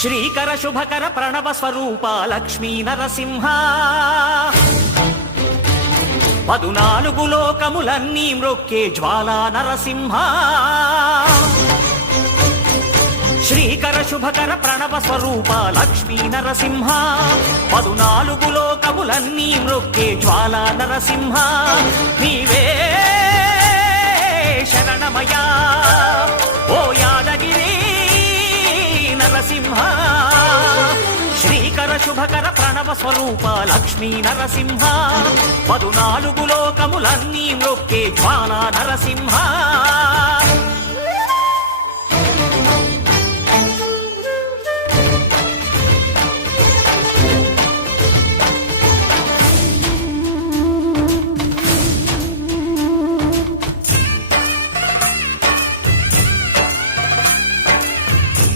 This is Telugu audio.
శ్రీకర శుభకర ప్రణవ స్వరూప లక్ష్మీ నరసింహ 14 లోకములన్నీ మ్రొక్కే జ్వాలా నరసింహ శ్రీకర శుభకర ప్రణవ స్వరూప లక్ష్మీ నరసింహ 14 లోకములన్నీ మ్రొక్కే జ్వాలా నరసింహ నీవే శరణమయా ఓ యాదగిరి నరసింహ శ్రీకర శుభకర ప్రణవ స్వరూప లక్ష్మీ నరసింహ 14 లోకములన్నీ మ్రొక్కే జ్వాలా నరసింహ